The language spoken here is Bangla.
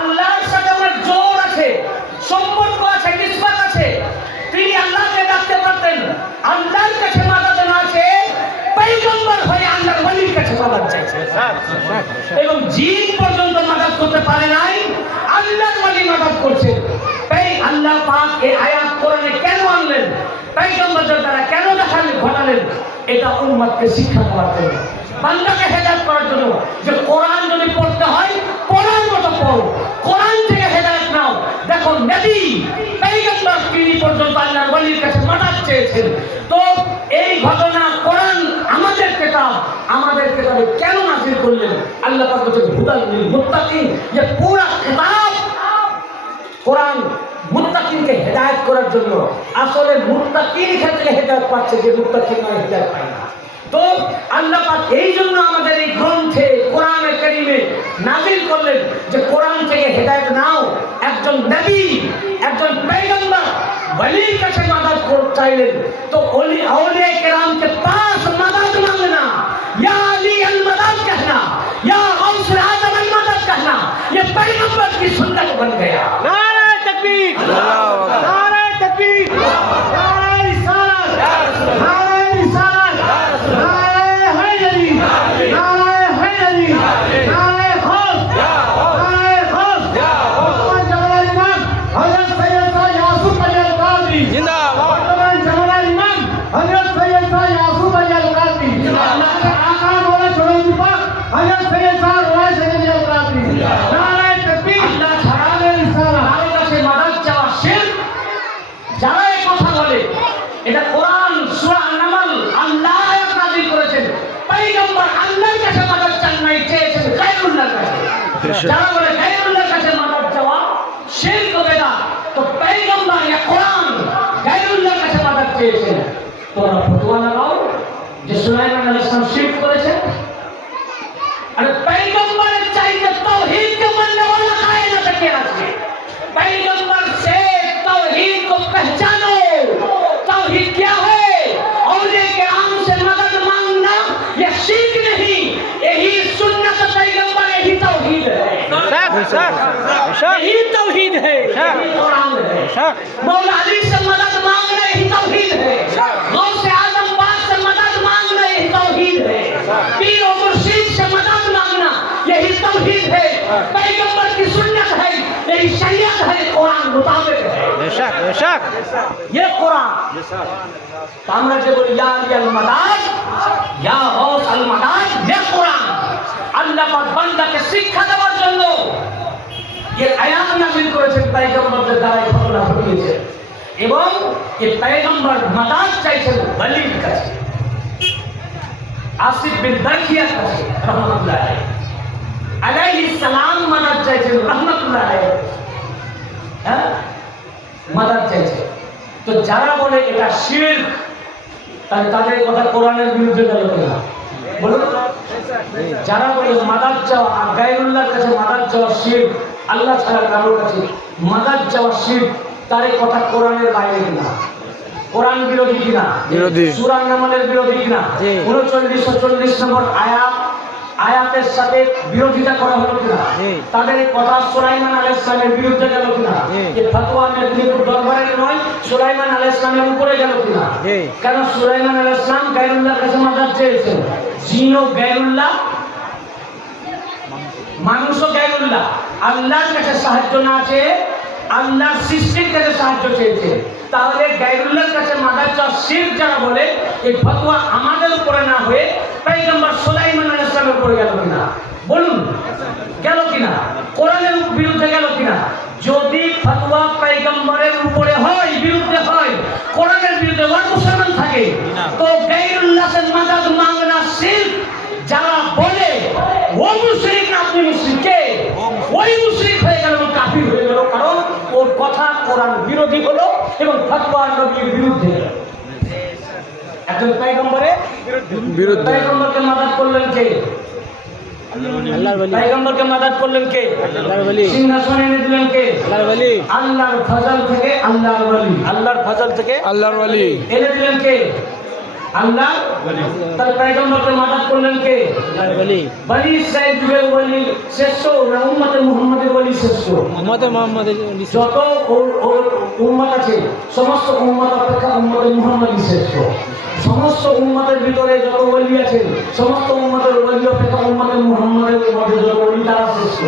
আল্লাহর সাথে আমার জোর আছে, সম্পর্ক আছে নিসবত আছে। তিনি আল্লাহকে ডাকতে পারতেন, আল্লাহর কাছে মাদত না আছে পৈগম্বর হয়ে আল্লাহর ওলির কাছে মাদত চাইছে। এবং জিন পর্যন্ত মাদত করতে পারে নাই, আল্লাহর ওলি মাদত করছে। তাই আল্লাহ পাক এই আয়াত কোরআনে কেন আনলেন? পৈগম্বর দ্বারা কেন দেখালেন, ঘটালেন, এটা উম্মতকে শিক্ষা দেওয়ার জন্য। বান্দাকে হেদায়ত করার জন্য। যে কোরআন যদি পড়তে হয় কোরআন মতো পড়ো কোরআন থেকে হেদায়ত নাও দেখো নবী পৈগম্বর করার জন্য। আসলে মুত্তাকিন পাচ্ছে যে আল্লাহ এই জন্য আমাদের এই গ্রন্থে, কোরআনে কারিমে নাজিল করলেন যে मदद चाहिए तो औलिया कराम के पास मदद मांगना, या अली अल मदद कहना, या गौस अल मदद कहना, ये पैगंबर की सुन्नत बन गया। পয়গম্বর আল্লাহর কাছে মাদত চান নাই চেয়েছেন গায়রুল্লাহর কাছে যারা বলে গায়রুল্লাহর কাছে মাদত চাওয়া শিরক বেদাত তো পয়গম্বর ইয়া কোরআন গায়রুল্লাহর কাছে মাদত চেয়েছেন তোমরা ফতোয়া লাগাও যে সুলাইমান আলাইহিস সালাম শিরক করেছেন। यही तौहीद है। मौला अली से मदद मांगना यही तौहीद है। गौ से आज़म पाक से मदद मांगना यही तौहीद है। पीर और मुर्शीद से मदद मांगना यही तौहीद है। पैगंबर की सुन्नत है यही शरीयत है कुरान मुताबिक है। बेशक बेशक ये कुरान। तामरा से बोल या अली अल मदाद या गौस अल मदाद ये कुरान। अल्लाह पर बंदा के सिखा করেছেন পয়গম্বরদের দ্বারা ঘটনা ঘটিয়েছে। এবং এই পয়গম্বর মাদাদ চাইছেন ওলির কাছে, আসিফ বিন দাখিয়ার কাছে, রহমাতুল্লাহ আলাইহি। সালাম চাইছেন, রহমাতুল্লাহ হ্যাঁ? মাদাদ চাইছে তো যারা বলে এটা শির তাদের কথা কোরআনের বিরুদ্ধে গেল বলুন। যারা বলে মাদার চাওয়া আর গায়রুল্লাহর কাছে মাদার চাওয়া শির আল্লাহ ছাড়া কারোর কাছে মাদার চাওয়া শির তার কথা কোরআনের বাইরে কিনা? কোরআন বিরোধী কিনা? বিরোধী। সূরা নামালের বিরোধী কিনা? উনচল্লিশ চল্লিশ নম্বর আয়াত আয়াতের সাথে বিরোধিতা করা হলো কিনা? তাদের কথা সুলাইমান আলাইহিস সালামের বিরুদ্ধে গেল কিনা? ফতোয়া নয় সুলাইমান আলাইহিস সালামের উপরে গেল কিনা। কেন সুলাইমান আলাইহিস সালাম গায়রুল্লাহর কাছে মাদার চেয়েছেন? জিন ও গায়রুল্লাহ মানুষও গায়রুল্লাহ। আল্লাহর কাছে সাহায্য না চেয়ে আল্লাহর সৃষ্টির কাছে সাহায্য চেয়েছে। তাহলে গায়রুল্লাহর কাছে মাদার চাওয়া শির যারা বলে এই ফতোয়া আমাদের উপরে না হয়ে পয়গম্বর সুলাইমান আলাইহিস সালামের উপরে গেল কিনা? বলুন গেল কিনা? কোরআনের বিরুদ্ধে গেল মুশরিক না আপনি মুশরিক কে ওই মুশরিক হয়ে গেল এবং কাফির হয়ে গেল। কারণ ওর কথা কোরআন বিরোধী হলো এবং ফতোয়া নবীর বিরুদ্ধে গেল একজন পয়গম্বরে বিরুদ্ধে। পয়গম্বরকে মাদাদ করলেন কে? আল্লাহর বলি করলেন কে? আল্লাহর বলি এনে দিলেন কে? আল্লাহর ফজল থেকে আল্লাহর আল্লাহর ফজল থেকে আল্লাহর বলি এনে দিলেন কে? আল্লাহ তার পয়গম্বরকে মাদাত করলেন কে? বলি। বনি ইসরায়েল যুগের বলি শ্রেষ্ঠ না উম্মতে মুহাম্মদের বলি শ্রেষ্ঠ? উম্মতে মোহাম্মদের যত উম্মত আছে সমস্ত উম্মত অপেক্ষা উম্মতে মুহাম্মদই শ্রেষ্ঠ। সমস্ত উম্মতের ভিতরে যত ওলি আছে সমস্ত উম্মতের ওলি অপেক্ষা উম্মতে মুহাম্মদের মধ্যে যত ওলি তারা শ্রেষ্ঠ।